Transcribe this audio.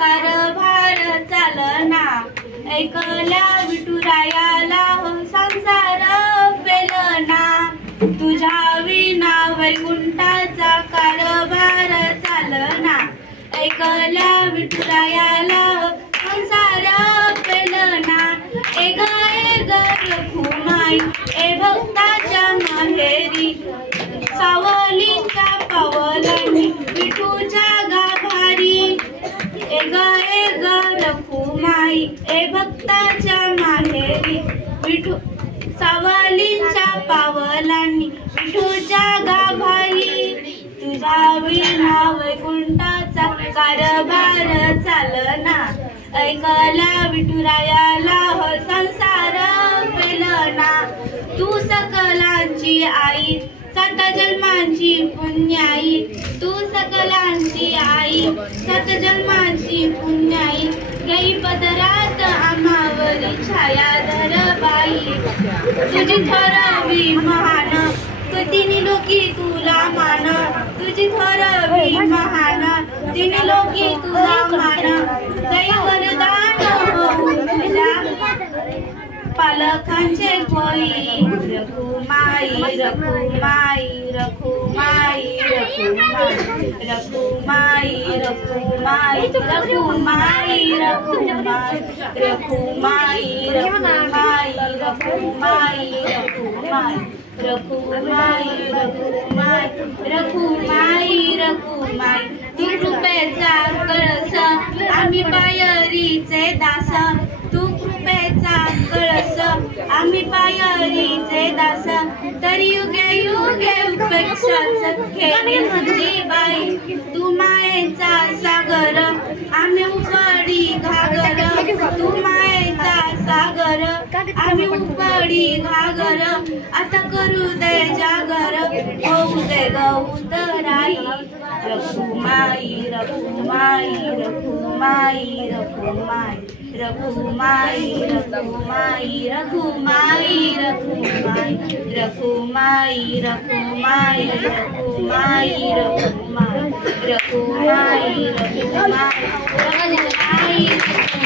कारभार चालना ऐकल्या विठुरायाला संसार पेलना तुझ्या विना वैकुंठाचा कारभार चालना ऐकल्या विठुरायाला संसार पेलना एग रखुमाई ए भक्ताच्या माहेरी सावलीच्या पावलांनी विठूच्या गाभारी एग रखुमाई ए भक्ताच्या माहेरी विठू सावलीच्या पावलांनी विठूच्या गाभारी तुझ्या विना वैकुंठाचा कारभार चालना ऐकल्या विठुरायाला संसार पेलना तू सकलांची आई सात जन्मांची पुण्याई तू सकलांची आई सात जन्मांची पुण्याई गई पदरात आम्हावरी छाया धर बाई तुझी थोरवी महान तिन्ही लोकी तुला मान तुझी थोरवी महान तिन्ही लोकी तुला मान गई वरदान पालकांचे कोई रखुमाई रखुमाई रखुमाई रखुमाई रखुमाई रखुमाई रखुमाई रखुमाई रखुमाई रखुमाई रखुमाई रखुमाई रखुमाई रखुमाई रखुमाई तू कृपेचा कळस आम्ही पायरीचे दास तू कृपेचा कळस आम्ही पायरीचे दास तरी युगे युगे उपेक्षाच खेळी बाई तू मायेचा सागर आम्ही उपडी घागर तू मायेचा सागर आम्ही उपडी घागर आता करू दे जागर होऊ दे गौतराई रखुमाई रखुमाई रखुमाई रखुमाई रखुमाई रखुमाई रखुमाई रखुमाई रखुमाई रखुमाई रखुमाई रखुमाई रखुमाई रखुमाई